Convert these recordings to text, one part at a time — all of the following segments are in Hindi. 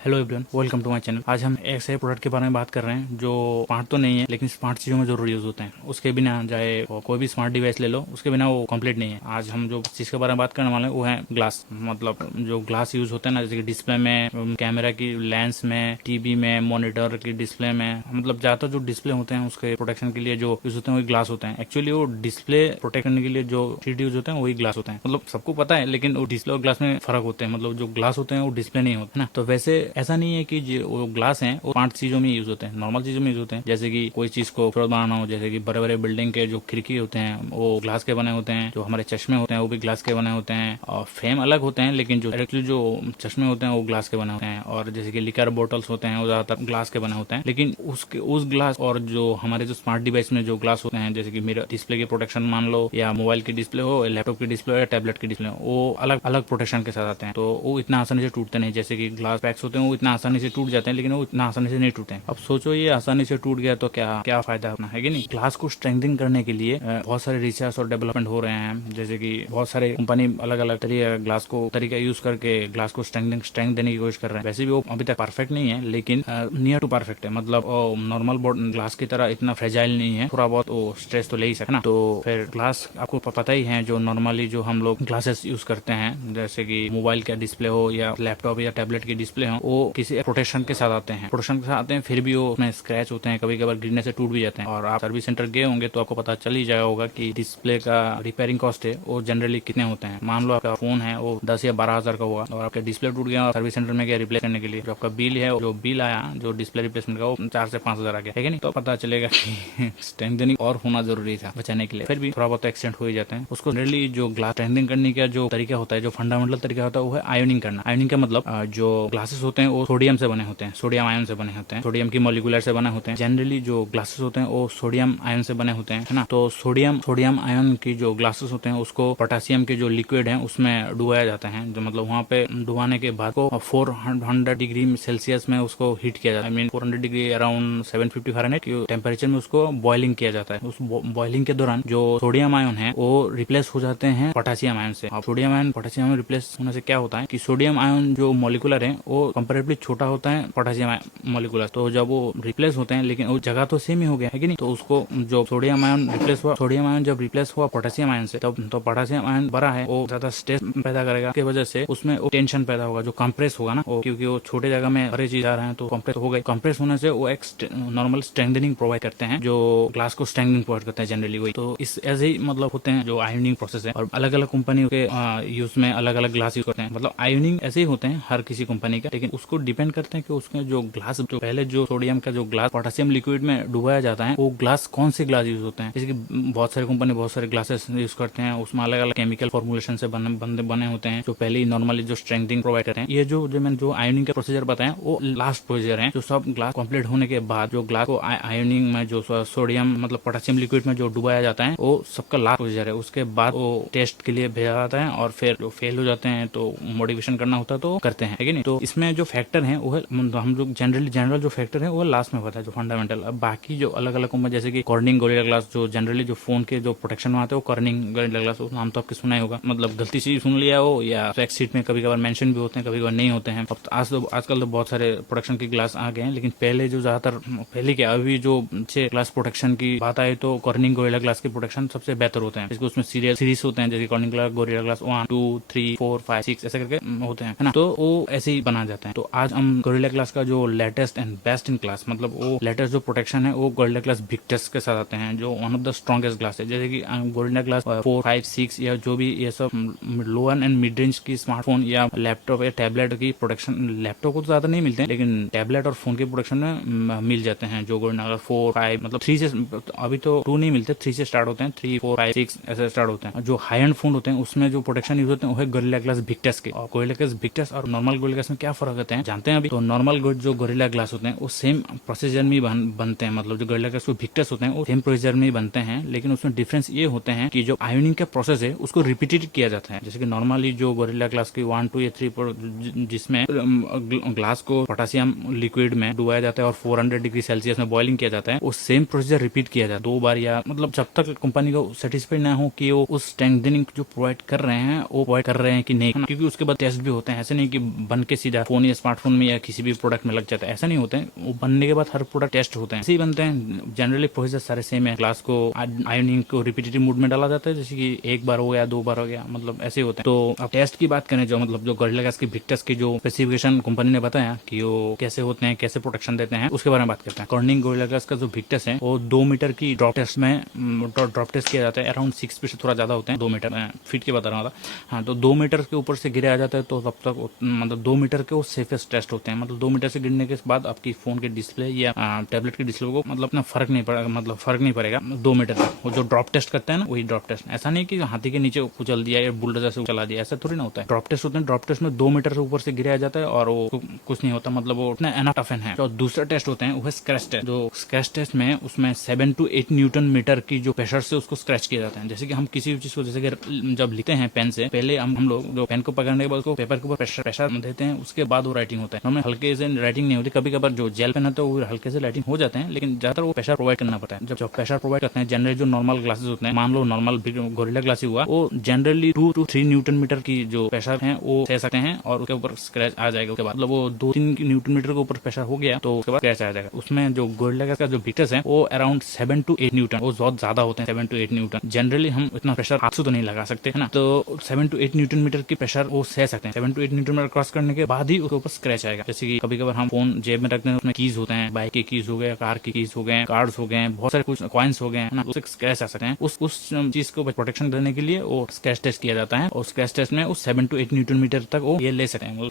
Hello everyone, welcome to my channel. आज हम एक ऐसे प्रोडक्ट के बारे में बात कर रहे हैं जो स्मार्ट तो नहीं है लेकिन स्मार्ट चीज़ों में जरूर यूज होते हैं। उसके बिना चाहे वो कोई भी स्मार्ट डिवाइस ले लो, उसके बिना वो कंप्लीट नहीं है। आज हम जो चीज़ के बारे में बात करने वाले हैं वो है ग्लास। मतलब जो ग्लास यूज होते हैं ना, जैसे कि डिस्प्ले में, कैमरा की लेंस में, टीवी में, मॉनिटर की डिस्प्ले में, मतलब ज़्यादातर जो डिस्प्ले होते हैं उसके प्रोटेक्शन के लिए जो यूज होते हैं वही ग्लास होते हैं। एक्चुअली वो डिस्प्ले प्रोटेक्ट करने के लिए जो शीट यूज होते हैं वही ग्लास होते हैं। मतलब सबको पता है, लेकिन वो डिस्प्ले और ग्लास में फर्क होते हैं। मतलब जो ग्लास होते हैं वो डिस्प्ले नहीं होते ना। तो वैसे ऐसा नहीं है कि जो वो ग्लास हैं वो स्मार्ट चीजों में यूज होते हैं, नॉर्मल चीजों में यूज होते हैं। जैसे कि कोई चीज को खूबसूरत बनाना हो, जैसे कि बड़े बड़े बिल्डिंग के जो खिड़की होते हैं वो ग्लास के बने होते हैं, जो हमारे चश्मे होते हैं वो भी ग्लास के बने होते हैं। और फ्रेम अलग होते हैं, लेकिन जो डायरेक्टली जो चश्मे होते हैं वो ग्लास के बने होते हैं। और जैसे कि लिकर बोटल्स होते हैं वो ज्यादातर ग्लास के बने होते हैं। लेकिन उसके उस ग्लास और जो हमारे जो स्मार्ट डिवाइस में जो ग्लास होते हैं, जैसे कि मेरा डिस्प्ले की प्रोटेक्शन मान लो, या मोबाइल की डिस्प्ले हो, लैपटॉप की डिस्प्ले हो, या टैबलेट की डिस्प्ले हो, वो अलग अलग प्रोटेक्शन के साथ आते हैं। तो वो इतना आसानी से टूटते नहीं। जैसे कि ग्लास पैक्स होते हैं वो इतना आसानी से टूट जाते हैं, लेकिन वो इतना आसानी से नहीं टूटते हैं। अब सोचो ये आसानी से टूट गया तो क्या क्या फायदा अपना, है कि नहीं। ग्लास को स्ट्रेंथनिंग करने के लिए बहुत सारे रिसर्च और डेवलपमेंट हो रहे हैं। जैसे कि बहुत सारे कंपनी अलग अलग तरीके ग्लास को तरीका यूज करके ग्लास को स्ट्रेंथ देने की कोशिश कर रहे हैं। वैसे भी वो अभी तक परफेक्ट नहीं है, लेकिन नियर टू परफेक्ट है। मतलब नॉर्मल ग्लास की तरह इतना फ्रेजाइल नहीं है, थोड़ा बहुत वो स्ट्रेस तो ले ही सकना। तो फिर ग्लास आपको पता ही है, जो नॉर्मली जो हम लोग ग्लासेस यूज करते हैं, जैसे कि मोबाइल का डिस्प्ले हो या लैपटॉप या टैबलेट की डिस्प्ले हो, वो किसी प्रोटेक्शन के साथ आते हैं। प्रोटेक्शन के साथ आते हैं, फिर भी वो उसमें स्क्रैच होते हैं, कभी कभार गिरने से टूट भी जाते हैं। और आप सर्विस सेंटर गए होंगे तो आपको पता चल ही जाएगा होगा कि डिस्प्ले का रिपेयरिंग कॉस्ट है वो जनरली कितने होते हैं। मान लो आपका फोन है वो 10 या 12 हजार का हुआ और आपका डिस्प्ले टूट गया और सर्विस सेंटर में गया रिप्लेस करने के लिए, जो आपका बिल है, जो बिल आया जो डिस्प्ले रिप्लेसमेंट का, वो 4 से 5 हजार आ गया, है कि नहीं। तो पता चलेगा कि स्ट्रेंथनिंग और होना जरूरी था बचाने के लिए। फिर भी थोड़ा बहुत एक्सीडेंट हो ही जाते हैं। उसको जनरली जो ग्लास स्ट्रेंथनिंग करने का जो तरीका होता है, जो फंडामेंटल तरीका होता है, वो है आयोनिंग करना। आयोनिंग का मतलब जो ग्लासेस होते हैं वो सोडियम से बने होते हैं, सोडियम आयन से बने होते हैं, सोडियम की मॉलिक्यूलर से बने होते हैं। जनरली जो ग्लासेस होते हैं वो सोडियम आयन से बने होते हैं, है ना। तो सोडियम आयन की जो ग्लासेस होते हैं उसको पोटेशियम के जो लिक्विड है उसमें डुबाया जाता है। जो मतलब वहाँ पे डुबाने के बाद को 400 डिग्री सेल्सियस में उसको हीट किया जाता है। I mean 400 degree around 750 Fahrenheit temperature में उसको बॉइलिंग किया जाता है। उस बॉइलिंग के दौरान जो सोडियम आयन है वो रिप्लेस हो जाते हैं पोटेशियम आयन से। अब sodium ion potassium ion replace होने से क्या होता है कि सोडियम आयन जो मॉलिक्यूलर है वो कंपेरेटिवली छोटा होता है पोटेशियम मॉलिक्यूलर। तो जब वो रिप्लेस होते हैं, लेकिन वो जगह तो सेम ही हो गया, है कि नहीं। तो उसको जो सोडियम आयन रिप्लेस हुआ, सोडियम आयन जब रिप्लेस हुआ पोटेशियम आयन से, तब तो पोटेशियम आयन बड़ा है, वो ज्यादा स्ट्रेस पैदा करेगा, की वजह से उसमें वो टेंशन पैदा होगा, जो कंप्रेस होगा ना वो, क्योंकि वो छोटे जगह में बड़े चीज आ रहे हैं तो कंप्रेस हो गई। कंप्रेस होने से वो एक नॉर्मल स्ट्रेंथनिंग प्रोवाइड करते हैं, जो ग्लास को स्ट्रेंथनिंग प्रोवाइड करते हैं जनरली वही। तो इस ऐसे ही मतलब होते हैं जो आयोनिंग प्रोसेस है। और अलग अलग कंपनी के यूज में अलग अलग ग्लास यूज करते हैं। मतलब आयोनिंग ऐसे ही होते हैं हर किसी कंपनी का, लेकिन उसको डिपेंड करते हैं कि उसमें जो ग्लास, जो पहले जो सोडियम का जो ग्लास पोटेशियम लिक्विड में डुबाया जाता है, वो ग्लास कौन से ग्लास यूज होते हैं। जैसे कि बहुत सारी कंपनी बहुत सारे ग्लासेस यूज करते हैं, उसमें अलग अलग केमिकल फॉर्मुलेशन से बने होते हैं, जो पहले ही नॉर्मली जो स्ट्रेंथनिंग प्रोवाइड करते हैं। ये जो मैंने जो आयोनिंग का प्रोसीजर बताया वो लास्ट प्रोसीजर है, जो सब ग्लास कंप्लीट होने के बाद जो ग्लास को आयोनिंग में जो सोडियम मतलब पोटेशियम लिक्विड में जो डुबाया जाता है वो सबका लास्ट प्रोसीजर है। उसके बाद वो टेस्ट के लिए भेजा जाता है और फिर जो फेल हो जाते हैं तो मॉडिफिकेशन करना होता है तो करते हैं, है कि नहीं। तो इसमें जो फैक्टर है वो हम लोग जनरल जो फैक्टर है वो लास्ट में पता है, जो फंडामेंटल। अब बाकी जो अलग अलग कंपनी, जैसे कि कॉर्निंग गोरिल्ला ग्लास, जो जनरली जो फोन के जो प्रोटेक्शन में आते हैं वो कॉर्निंग गोरिल्ला ग्लास, नाम तो आपके सुना ही होगा। मतलब गलती से सुन लिया हो, या फैक्ट शीट में कभी कभार मेंशन भी होते हैं, कभी कभार नहीं होते हैं। अब आजकल तो बहुत सारे प्रोटेक्शन के ग्लास आ गए हैं, लेकिन पहले जो ज्यादातर, पहले क्या अभी जो अच्छे ग्लास प्रोटेक्शन की बात आए तो कॉर्निंग गोरिल्ला ग्लास के प्रोटेक्शन सबसे बेहतर होते हैं। इसको उसमें सीरीज होते हैं, जैसे कॉर्निंग गोरिल्ला ग्लास 1 2 3 4 5 6 ऐसे करके होते हैं, है ना। तो वो ऐसे ही बना जाते हैं। तो आज हम गोरिल्ला ग्लास का जो latest and best in class, मतलब वो लेटेस्ट जो प्रोटेक्शन है वो गोरिल्ला ग्लास विक्टस के साथ आते हैं, जो one of the strongest glass है। जैसे कि गोरिल्ला ग्लास 4 5 6 या जो भी ये सब लोअर एंड मिड रेंज की स्मार्टफोन या लैपटॉप या टैबलेट की प्रोटेक्शन, लैपटॉप को तो ज्यादा नहीं मिलते हैं, लेकिन टैबलेट और फोन के प्रोटेक्शन में मिल जाते हैं। जो गोरिल्ला ग्लास 4 5 मतलब 3 से, अभी तो 2 नहीं मिलते, 3 से स्टार्ट होते हैं, 3 4 5 6 ऐसे स्टार्ट होते हैं। जो हाई एंड फोन होते हैं उसमें जो प्रोटेक्शन यूज होते हैं वो है गोरिल्ला ग्लास विक्टस के। और गोरिल्ला ग्लास विक्टस और नॉर्मल गोरिल्ला ग्लास में क्या फर्क होते हैं जानते हैं अभी। तो नॉर्मल जो गोरिल्ला ग्लास होते हैं वो सेम प्रोसीजर में बनते हैं, मतलब जो गोरिल्ला ग्लास विक्टस होते हैं वो सेम प्रोसीजर में बनते हैं, लेकिन उसमें डिफरेंस ये होते हैं कि जो आयोनिंग का प्रोसेस है उसको रिपीटेड किया जाता है। जैसे कि नॉर्मली जो गोरिल्ला ग्लास की 1 2 या 3 जिसमें ग्लास को पोटेशियम लिक्विड में डुबाया जाता है और 400 डिग्री सेल्सियस में बॉइलिंग किया जाता है, वो सेम प्रोसीजर रिपीट किया जाता है 2 बार, या मतलब जब तक कंपनी को सेटिस्फाइड ना हो कि वो उस स्ट्रेंथनिंग जो प्रोवाइड कर रहे हैं वो प्रोवाइड कर रहे हैं कि नहीं, क्योंकि उसके बाद टेस्ट भी होते हैं। ऐसे नहीं कि बन के सीधा फोन या स्मार्टफोन में या किसी भी प्रोडक्ट में लग जाता है, ऐसा नहीं होता है। वो बनने के बाद हर प्रोडक्ट टेस्ट होते हैं, ऐसे ही बनते हैं। जनरली प्रोसेसर सारे सेम है। ग्लास को आयोनिंग को रिपीटेटिव मोड में डाला जाता है, जैसे कि एक बार हो गया, 2 बार हो गया, मतलब ऐसे होते हैं। तो अब टेस्ट की बात करें, जो मतलब जो गोरिल्ला ग्लास की विक्टस की जो स्पेसिफिकेशन कंपनी ने बताया कि वो कैसे होते हैं, कैसे प्रोटेक्शन देते हैं, उसके बारे में बात करते हैं। कॉर्निंग गोरिल्ला ग्लास का जो विक्टस है वो 2 मीटर की ड्रॉप टेस्ट में ड्रॉप टेस्ट किया जाता है। अराउंड 6 फीट से थोड़ा ज्यादा होते हैं, 2 मीटर फीट की बता रहा था। हाँ, तो 2 मीटर के ऊपर से गिरे आ जाता है तो तब तक मतलब 2 मीटर के वो सेफेस्ट टेस्ट होते हैं। मतलब 2 मीटर से गिरने के बाद आपकी फोन के डिस्प्ले या टैबलेट के डिस्प्ले को मतलब इतना फर्क नहीं पड़ेगा, मतलब फर्क नहीं पड़ेगा 2 मीटर तक। वो जो ड्रॉप टेस्ट करते हैं ना, वही ड्रॉप टेस्ट। ऐसा नहीं कि हाथी के नीचे कुचल दिया या बुलडोजर से चला दिया, ऐसा थोड़ी ना होता है। ड्रॉप टेस्ट होते हैं, ड्रॉप टेस्ट में 2 मीटर से ऊपर से गिरा जाता है और वो कुछ नहीं होता, मतलब वो इतना एना टफन है। तो दूसरा टेस्ट होते हैं वो स्क्रैच टेस्ट। जो स्क्रैच टेस्ट में उसमें 7 to 8 न्यूटन मीटर की जो प्रेशर से उसको स्क्रैच किया जाता है। जैसे कि हम किसी भी चीज को, जैसे कि जब लिखते हैं पेन से पहले हम लोग जो पेन को पकड़ने के बाद उसको पेपर के ऊपर प्रेशर देते हैं, उसके बाद वो राइटिंग होता है। हमें हल्के से राइटिंग नहीं होती, कभी कभार जो जेल पेन होता है वो हल्के से राइटिंग हो जाते हैं, लेकिन ज्यादातर वो प्रेशर प्रोवाइड करना पड़ता है। जब प्रेशर प्रोवाइड करते हैं, जनरली जो नॉर्मल ग्लासेस होते हैं, मान लो नॉर्मल गोरिल्ला ग्लास हुआ, वो जनरली 2 to 3 न्यूटन मीटर की जो प्रेशर है वो सह सकते हैं और उसके ऊपर स्क्रैच आ जाएगा। उसके बाद मतलब वो 2-3 न्यूटन मीटर के ऊपर प्रेशर हो गया तो उसके बाद स्क्रैच आ जाएगा। उसमें जो गोरिल्ला ग्लास का जो विक्टस है वो अराउंड 7 to 8 न्यूटन, वो बहुत ज्यादा होते हैं 7 to 8 न्यूटन। जनरली हम इतना प्रेशर हाथ से तो नहीं लगा सकते है ना, तो 7 to 8 न्यूटन मीटर की प्रेशर वो सह सकते हैं। 7 to 8 न्यूटन मीटर क्रॉस करने के बाद ही उसके ऊपर स्क्रैच आएगा। जैसे कि कभी कभार हम फोन जेब में रखते हैं, उसमें कीज होते हैं, बाइक के कीज हो गए, कार के कीज हो गए, कार्ड्स हो गए, बहुत सारे कुछ कॉइन्स हो गए ना, उससे स्क्रैच आ सकते हैं। उस चीज को प्रोटेक्शन देने के लिए वो स्क्रैच टेस्ट किया जाता है और स्क्रैच टेस्ट में उस 7 to 8 न्यूटन मीटर तक वो ये ले सकते हैं।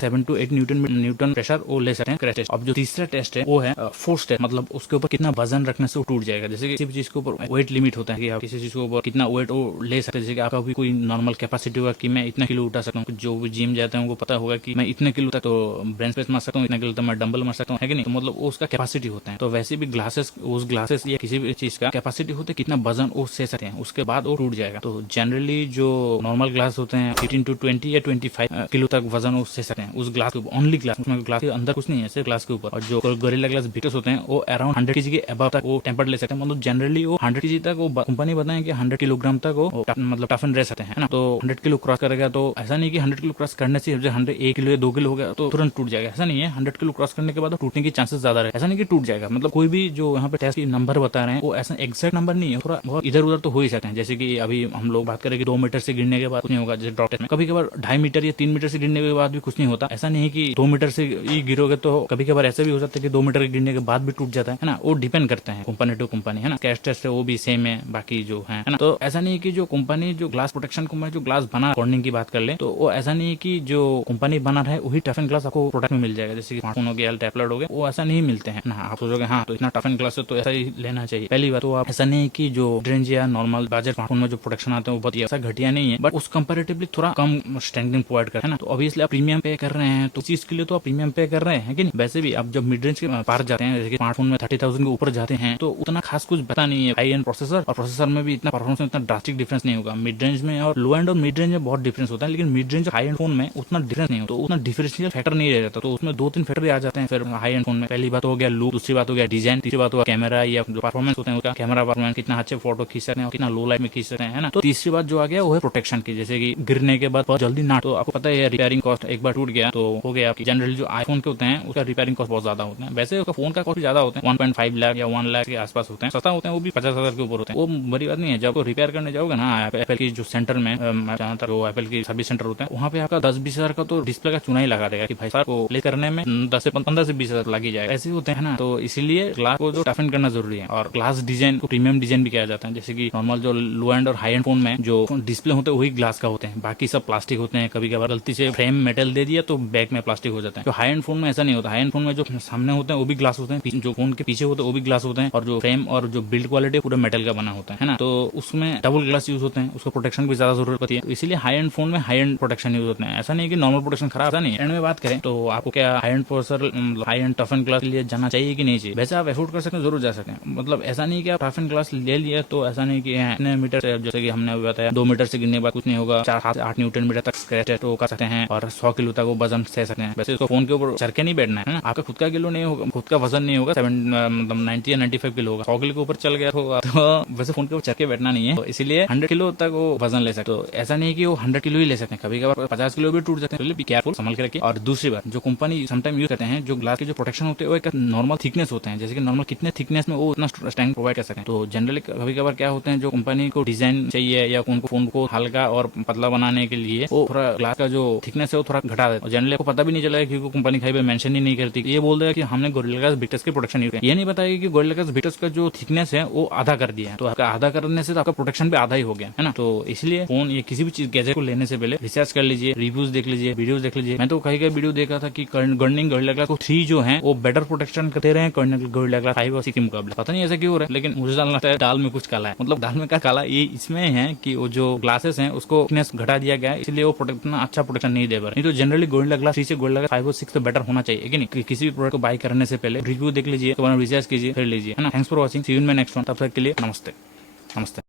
7 to 8 न्यूटन प्रेशर वो ले सकते हैं स्क्रैच टेस्ट। अब जो तीसरा टेस्ट है वो है फोर्स टेस्ट, मतलब उसके ऊपर कितना वजन रखने से वो टूट जाएगा। जैसे किसी भी चीज के ऊपर वेट लिमिट होता है कि आप किसी चीज के ऊपर कितना वेट वो ले सकते हैं। जैसे कि आपका भी कोई नॉर्मल कैपेसिटी होगा कि मैं इतना किलो उठा सकता हूँ, जो भी जिम जाते हैं उनको पता होगा कि मैं इतने किलो तक तो ब्रेंच प्रेस मार सकता हूँ, इतना किलो तक मैं डंबल मार सकता हूँ, है कि नहीं। तो मतलब उसका कैपेसिटी होता है। तो वैसे भी ग्लासेस, उस ग्लासेस या किसी भी चीज का कैपेसिटी होता है कितना वजन वो सह सकते हैं, उसके बाद वो टूट जाएगा। तो जनरली जो नॉर्मल ग्लास होते हैं 18 to 20 या 25 किलो तक वजन वो सह सकते हैं उस ग्लास के ऊपर, ओनली ग्लास, उसमें ग्लास के अंदर कुछ नहीं है, सिर्फ ग्लास के ऊपर। और जो गोरिल्ला ग्लास विक्टस होते हैं वो अराउंड 100 kg के अबव तक वो टेम्पर्ड ले सकते हैं। मतलब जनरली वो 100 kg तक वो कंपनी बताएं कि 100 किलोग्राम तक वो मतलब टफन रह सकते हैं ना। तो 100 किलो क्रॉस करेगा तो ऐसा नहीं कि 100 किलो क्रॉस करने से 1 किलो या 2 किलो हो गया तो तुरंत टूट जाएगा, ऐसा नहीं है। 100 किलो क्रॉस करने के बाद टूटने की चांसेस ज्यादा है, ऐसा नहीं कि टूट जाएगा। मतलब कोई भी जो यहाँ पे टेस्ट की नंबर बता रहे हैं वो ऐसा एग्जैक्ट नंबर नहीं है, थोड़ा बहुत इधर उधर तो हो ही सकते हैं। जैसे कि अभी हम लोग बात करें कि 2 मीटर से गिरने के बाद कुछ नहीं होगा, जैसे ड्रॉप टेस्ट में कभी कभार 2.5 मीटर या 3 मीटर से गिरने के बाद भी कुछ नहीं होता। ऐसा नहीं है कि 2 मीटर से ही गिरोगे तो कभी कभार ऐसा भी हो सकता है कि 2 मीटर के गिरने के बाद भी टूट जाता है ना। वो डिपेंड करते हैं कंपनी टू कंपनी, है ना। कैश टेस्ट है वो भी सेम है बाकी जो है ना। तो ऐसा नहीं है कि जो कंपनी जो ग्लास प्रोटेक्शन कंपनी जो ग्लास बना, कॉर्निंग की बात कर ले तो वो ऐसा नहीं है कि जो कंपनी बना रहा है वही टफन ग्लास आपको प्रोडक्ट में मिल जाएगा। जैसे कि स्मार्टफोन हो गया, टैबलेट हो गया, वो ऐसा नहीं मिलते हैं ना। आप सोचोगे हाँ तो इतना टफन ग्लास है तो ऐसा ही लेना चाहिए। पहली बात तो आप ऐसा नहीं कि जो रेंज या नॉर्मल बजट स्मार्टफोन में जो प्रोटेक्शन आता है वो बहुत ऐसा घटिया नहीं है, बट उस कंपेरेटिवली थोड़ा कम स्ट्रेंथनिंग प्रोवाइड करता है ना। तो ऑब्वियसली आप प्रीमियम पे कर रहे हैं तो चीज के लिए तो आप प्रीमियम पे कर रहे हैं कि नहीं। वैसे भी आप जब मिड रेंज के पार जाते हैं, जैसे कि स्मार्टफोन में 30,000 के ऊपर जाते हैं तो उतना खास कुछ पता नहीं है। हाई एंड प्रोसेसर और प्रोसेसर में भी इतना परफॉर्मेंस में इतना ड्रास्टिक डिफरेंस नहीं होगा। मिड रेंज में और लो एंड और मिड रेंज में बहुत डिफरेंस होता है, लेकिन mid range high and phone में उतना डिफरेंस नहीं होता, तो उतना डिफरेंशियल फैक्टर नहीं रह जाता। तो उसमें 2-3 फैक्टर आ जाते हैं फिर हाई एंड फोन में। पहली बात हो गया लुक, दूसरी बात हो गया डिजाइन, तीसरी बात हो गया कैमरा या जो परफॉर्मेंस होते हैं उसका कैमरा परफॉर्मेंस, कितना अच्छे फोटो खींच सकते हैं, कितना लो लाइट में खींच सकते हैं, है ना। तो तीसरी बात जो आ गया वो है प्रोटेक्शन की। जैसे कि गिरने के बाद बहुत जल्दी ना, तो आपको पता है रिपेयरिंग कॉस्ट, एक बार टूट गया तो हो गया। जनरली जो आईफोन के होते हैं उसका रिपेयरिंग कॉस्ट बहुत ज्यादा होता है। वैसे उसका फोन का कॉस्ट ज्यादा होता है, 1.5 लाख या 1 लाख के आसपास होते हैं। सस्ता होते हैं वो भी 50,000 के ऊपर होते हैं। वो बड़ी बात नहीं है। जब रिपेयर करने जाओगे ना एप्पल की जो सेंटर में, ज्यादातर जो एप्पल की सर्विस सेंटर होते हैं वहाँ पे आपका 10-20 हजार का तो डिस्प्ले का चुना ही लगा देगा कि भाई साहब को प्ले करने में 15 से 20 हजार लग ही जाएगा। ऐसे होते हैं ना। तो इसीलिए ग्लास को जो टफन करना जरूरी है। और ग्लास डिजाइन को प्रीमियम डिजाइन भी किया जाता है। जैसे कि नॉर्मल जो लो एंड और हाई एंड फोन में जो डिस्प्ले होते हैं वही ग्लास का होते हैं, बाकी सब प्लास्टिक होते हैं। कभी कभार गलती से फ्रेम मेटल दे दिया तो बैक में प्लास्टिक हो जाता है। तो हाई एंड फोन में ऐसा नहीं होता। हाई एंड फोन में जो सामने होते हैं वो भी ग्लास होते हैं, जो फोन के पीछे होते हैं वो भी ग्लास होते हैं, और जो फ्रेम और जो बिल्ड क्वालिटी पूरा मेटल का बना होता है ना। तो उसमें डबल ग्लास यूज होते हैं, उसको प्रोटेक्शन की ज्यादा जरूरत पड़ती है। तो इसीलिए हाई एंड फोन में हाई एंड प्रोटेक्शन यूज होते हैं। ऐसा नहीं कि नॉर्मल प्रोटेक्शन खराब, ऐसा नहीं है। एंड में बात करें तो आपको क्या high and processor, high and टफन glass के लिए जाना चाहिए कि नहीं चाहिए। वैसे आप एफोर्ड कर सकते हैं, जरूर जा सकते हैं। मतलब ऐसा नहीं कि आप टफन ग्लास ले लिया तो ऐसा नहीं कि इतने मीटर से, जैसे कि हमने बताया 2 मीटर से गिरने के बाद कुछ नहीं होगा, 4 से 8 न्यूटन मीटर तक स्क्रैच तो कर सकते हैं और 100 किलो तक वो वजन सह सकते हैं। वैसे इसको फोन के ऊपर चढ़ के नहीं बैठना है ना। आपका खुद का किलो नहीं होगा, खुद का वजन नहीं होगा, 90 या 95 किलो होगा। 100 किलो के ऊपर चल गया तो वैसे फोन के ऊपर चढ़ के बैठना नहीं है। तो इसीलिए 100 किलो तक वो वजन ले सकते। तो ऐसा नहीं कि वो 100 किलो ही ले सकते हैं, कभी कभार 50 किलो भी टूट जाते हैं। बी केयरफुल, संभल के कि, और दूसरी बात जो कंपनी समटाइम यूज करते हैं, जो ग्लास के जो प्रोटेक्शन होते हैं वो एक नॉर्मल थिकनेस होते हैं, जैसे कि नॉर्मल कितने थिकनेस में वो उतना स्ट्रेंथ प्रोवाइड कर सकें। तो जनरली कभी कभार क्या होते हैं, जो कंपनी को डिजाइन चाहिए या उनको फोन को हल्का और पतला बनाने के लिए वो थोड़ा ग्लास का जो थिकनेस है वो थोड़ा घटा देते हैं। जनरली आपको पता भी नहीं चला क्योंकि कंपनी कहीं पे मेंशन ही नहीं करती। ये बोल देगा कि हमने गोरिल्ला ग्लास विक्टस की प्रोटेक्शन यूज किया, ये नहीं बताया कि गोरिल्ला ग्लास विक्टस का जो थिकनेस है वो आधा कर दिया है। तो आपका आधा करने से तो आपका प्रोटेक्शन भी आधा ही हो गया है ना। तो इसलिए फोन या किसी भी चीज गैजेट को लेने से पहले रिसर्च कर लीजिए, रिव्यूज देख लीजिए, वीडियोस देख लीजिए। मैं तो कहीं का वीडियो देखा था कि कर्निंग गोरिल्ला ग्लास 3 जो है वो बेटर प्रोटेक्शन करते रहे कर्निंग गोरिल्ला ग्लास 5 और 6 के मुकाबले। पता नहीं ऐसा क्यों हो रहा है, लेकिन मुझे लगता है दाल में कुछ काला है। मतलब दाल में क्या काला, ये इसमें है कि वो जो ग्लासेस हैं उसको थिकनेस घटा दिया गया है, इसलिए वो इतना अच्छा प्रोटेक्शन नहीं दे पा रहे। नहीं तो जनरली गोरिल्ला ग्लास 3 से गोरिल्ला ग्लास 5 और 6 तो बेटर होना चाहिए कि नहीं। किसी भी प्रोडक्ट को बाय करने से पहले रिव्यू देख लीजिए, तो रिसर्च कीजिए, फिर लीजिए, है ना। Thanks for watching, see you in my next one. तब तक के लिए नमस्ते।